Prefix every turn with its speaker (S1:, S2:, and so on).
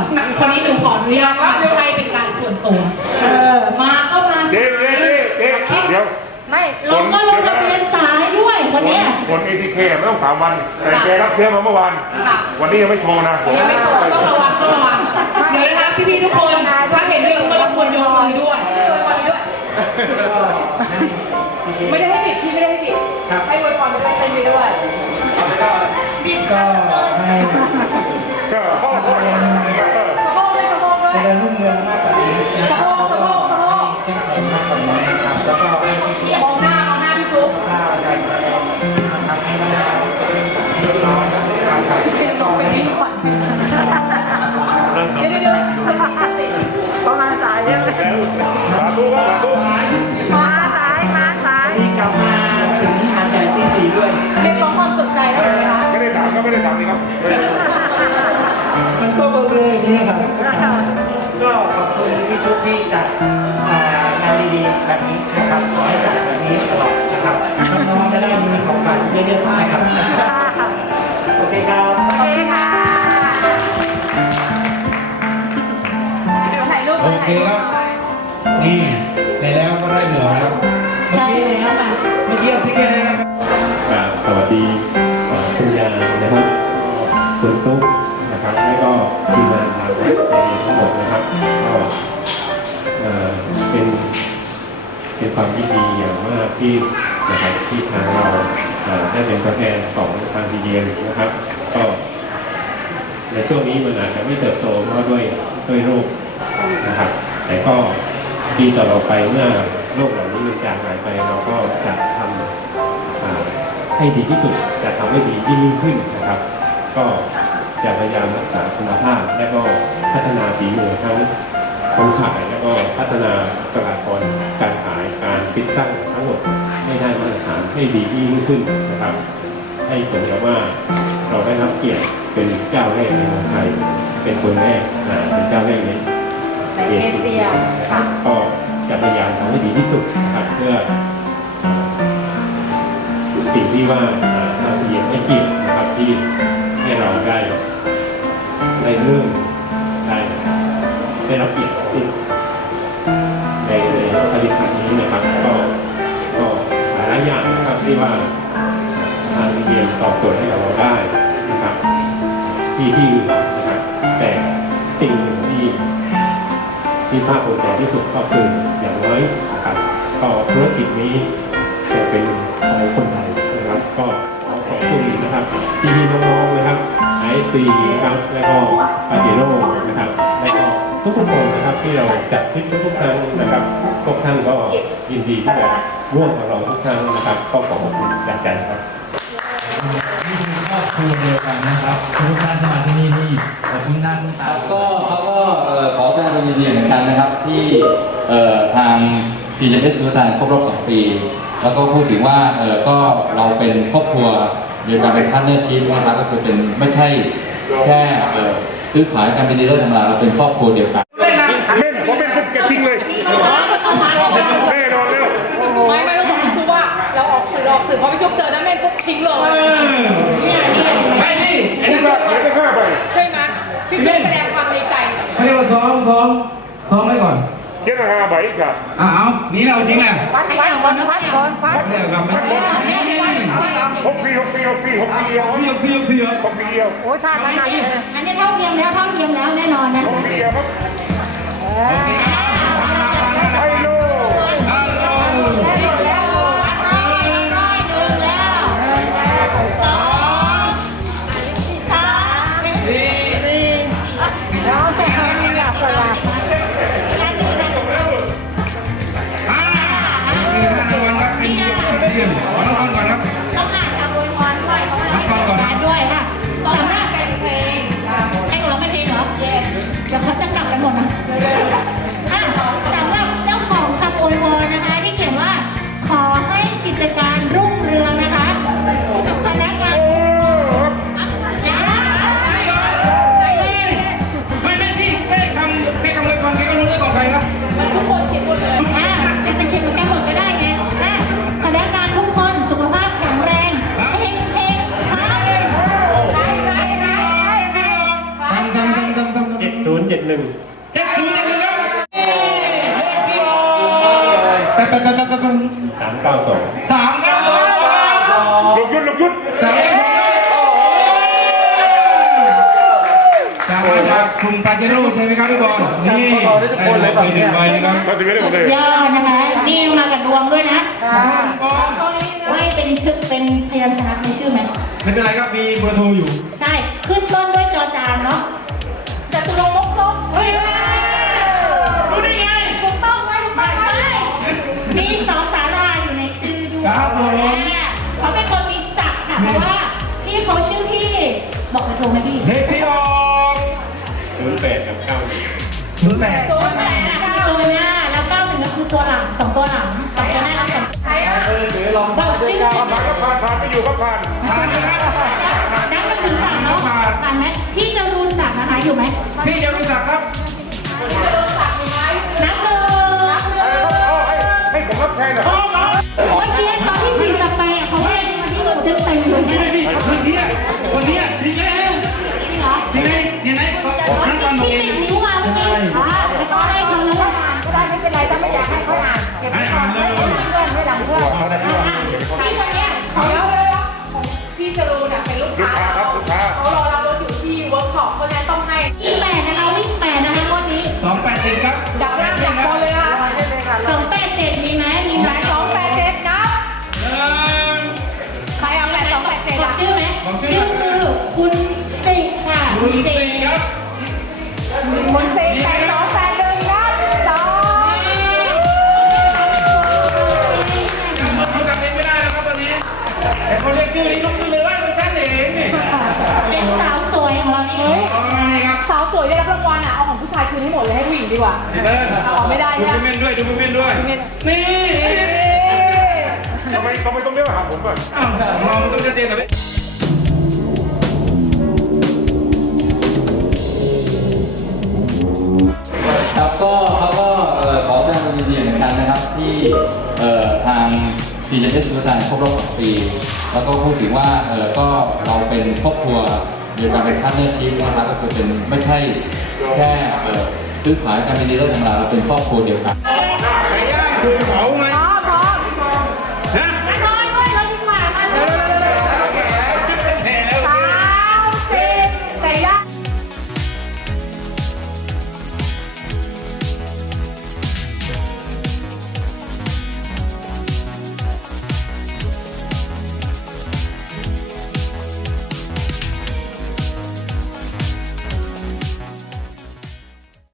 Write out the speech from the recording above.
S1: ก่อนคนนี้หนูขออนุญาตค่ะให้เป็นการส่วนตัว
S2: เออ
S1: มาก็มา
S3: เดี๋ยวเดี๋ยวเดี๋ยวเดี๋ยว
S2: ไม่ลงก็ลงทะเบียนสายด้วยวันเนี้ย
S3: ผลเอทีเคไม่ต้องสามวัน แต่แกรับเชื้อมาเมื่อวาน
S1: ค่ะ
S3: วันนี้ยังไม่โชว์นะผม
S1: ไม่โสดต้องระวังต้องระวังเดี๋ยวนะคะพี่ๆทุกคนถ้าเห็นเรื่องก็รบกวนโยนมือด้วยโยนมือด้วย ไม่ได้ให้ปิดพี่ไม่ได้ให้ปิดให้อวยพรไปเต้นไปด้วย
S4: ก็ให้ ชุกที่จัดงานดีๆแบบนี้ ควา
S5: ม
S6: ยินดีอย่างมากที่นะครับที่ทางเราได้เป็นตัวแทนของทางดีเอ็นะครับ ก็ในช่วงนี้มันอาจจะไม่เติบโตเพราะด้วยด้วยโรคนะครับ แต่ก็ปีต่อๆไปเมื่อโรคเหล่านี้มันจางหายไปเราก็จะทำให้ดีที่สุดจะทำให้ดียิ่งยิ่งขึ้นนะครับ ก็จะพยายามรักษาคุณภาพและก็พัฒนาฝีมือทั้ง คนขายแล้วก็พัฒนาบุคลากรการขายการติดตั้งทั้งหมดให้ได้มาตรฐานให้ดียิ่งขึ้นนะครับ ให้สมกับว่าเราได้รับเกียรติเป็นเจ้าแรกในเมืองไทยเป็นคนแรกอ่าเป็นเจ้าแรกใน
S1: ในเอเชียค่ะ
S6: ก็จะพยายามทำให้ดีที่สุดนะครับเพื่อสิ่งที่ว่าเอ่อทางเรียนให้เกียรตินะครับที่ให้เราได้ได้เริ่มได้ ได้รับเกียรติที่ในในผลิตภัณฑ์นี้นะครับ ก็ก็หลายอย่างนะครับที่ว่าทางเรียนตอบโจทย์ให้เราได้นะครับ ที่ที่อื่นนะครับแต่สิ่งหนึ่งที่ที่ภาคภูมิใจที่สุดก็คืออย่างน้อยนะครับก็ธุรกิจนี้จะเป็นของคนไทยนะครับ ก็ขอขอบคุณนะครับที่พี่น้องๆนะครับไอซีนะครับแล้วก็ปาเจโร่นะครับแล้วก็ ทุกๆคนนะครับที่เราจัดทริปทุกๆครั้งนะครับทุกท่านก็ยินดีที่จะร่วมกับเราทุกครั้งนะครับก็ขอขอบคุณจากใจครับ
S5: นี่คือครอบครัวเดียวกันนะครับทุกท่านที่มาที่นี่นี่ขอบคุณหน้าคุณตา
S7: ครับก็เขาก็เอ่อขอแสดงความยินดีเหมือนกันนะครับที่เอ่อทาง p j s สุลต่านครบรอบ2ปี แล้วก็พูดถึงว่าเอ่อก็เราเป็นครอบครัวเดียวกันเป็นพาร์ทเนอร์ชิพนะครับก็คือเป็นไม่ใช่แค่เอ่อ ซื้อขายการเป็นดีลเลอร์ธรรมดาเราเป็นครอบครัวเดียวกัน
S3: เล่นผมเป็นคนเก็บทิ้งเลยแน่นอนแล้ว
S1: ไม่ไม่ต้องบอกพี่ชุบว่าเราออกสื่อออกสื่อพอพี่ชุบเจอหน้าแม่ปุ๊บทิ้งเลย
S5: ไม่นี่อันนี้
S3: นี่ก็เดี๋ยวจะฆ่าไป
S1: ใช่ไหมพี่ชุบแสดงความในใจ
S5: เขาเรียกว่าซ้อมซ้อมซ้อมไว้ก่อน
S3: เดี๋ยวจะฆ่าไปอีกอะ
S5: อะเอานี่เราจริงแหละ
S2: วัดวัดก่อนวัดก่อนวัด
S5: เดี๋ยวกลับมา
S3: หกปีหกปีหกปีหกปีเดียว
S5: เที่ยวเที่ยวเที่ยว
S3: หกปีเดียว
S2: โอ้ชาติไหนอันนี้ เท่าเทียมแล้วเท่าเทียมแล้วแน่นอนนะคะ
S3: เดียวครับไฮ
S5: หนึ่ง
S2: เจ็ด
S1: ศูน
S2: ย์เจ็ดหนึ่
S6: สามเก้าสอง
S5: สามเก้าสอง
S3: หลบยุดหลบยุด
S5: สามเก้าจากจากคุณปาเจโร่ใช่ไหมครับพี่บอลนี่ได้ไปหนึ่งใบนะครับ
S3: มาถึงไม่ได้หมดเย
S2: อดนะคะนี่มากับดวงด้วยนะไม่เป็นชื่อเป็นพยัญชนะเป็ชื่อไหม
S5: ไม่เป็นไรครับมีเบอร์โทรอยู่
S2: ใช่ ขึ้นต้นด้วยจอจานเนาะ จตุรงมกจกเฮ้ย
S5: รู้ได้ไง
S2: ถูกต้องไหมถูกต้องไหมมีสองสาราอยู่ในชื่อด้วย
S5: ครับผม
S2: อ่าเขาเป็นคนมีศักดิ์ค่ะเพราะว่าพี่เขาชื่อพี่ บอกกระทงไหมพี่
S5: เฮ้ยพี่ออก
S6: ศูนย์แปดกับเก้าหนึ่ง
S5: ศูนย์แปด
S2: ตัวแปดคือตัวหน้าแล้วเก้าหนึ่งก็คือตัวหลังสองตัวหลังสองตัวหน้าแล้วสองบอกชื่อ
S3: ผ่านก็ผ่านผ่านไปอยู่ก็ผ่าน
S5: ผ่านนะครับ
S2: นับไปถึงสามเนาะผ่านไหมพี่ จรูนศักดิ์นะคะอยู่ไหม
S5: พี่จะรู้จักครับ
S2: นับเลยนับเลย
S3: ให้ผมรับแทนเหรอ
S2: เมื่อกี้ตอนที่ผีจะไปอะเขาเรียกมาที่เราเต็มเต็มเลย
S5: นี่นี่คนเนี้ยคนเนี้ยจริงแล้ว
S2: จริงเหรอ
S5: จริงไหมจริงไหมนั่งฟังผม
S2: ที่
S5: เอง
S2: ติดนิ้วมาเมื่อกี้อ่าแล้วก็ให้เขาเลย
S8: ก็ได้ไม่เป็นไรถ้าไม่อยากให้เขาอ่านเก็บ
S5: ให้อ่านเลย
S8: เพื่อนไม่หลังเพื่อน
S2: พี่คนเนี้ย
S1: แล้วแล้วของพี่จรูนเนี่ยเป็นลูก
S3: ลูก
S1: ค้าะ
S5: สาว
S2: สวย
S1: ได้รับรางวัลอะ เอาของผู้ชายคืนให้หมดเลยให้ผู้หญิงดีกว่า
S5: พี่เบิ้ล
S1: เอาไม่ได้
S5: ดู
S1: เนี่ย
S5: พี่เม่นด้วยดูพี่เม่นด้วยนี่
S3: ทำไมทำไมต้องเรียกหาผมอะ
S5: อ้าวมองมันต้องชัดเจนหน่อย
S7: ครับก็เขาก็เอ่อขอแสดงความยินดีเหมือนกันนะครับที่เอ่อทางพีเจเอสสุลต่านครบรอบสองปี แล้วก็พูดถึงว่าเอ่อก็เราเป็นครอบครัว มีการเป็นพาร์ทเนอร์ชีพนะครับก็คือเป็นไม่ใช่แค่ซื้อขายกันเป็นดีลเลอร์ธรรมดาเราเป็นครอบครัวเดียวกัน
S5: คือเขาไง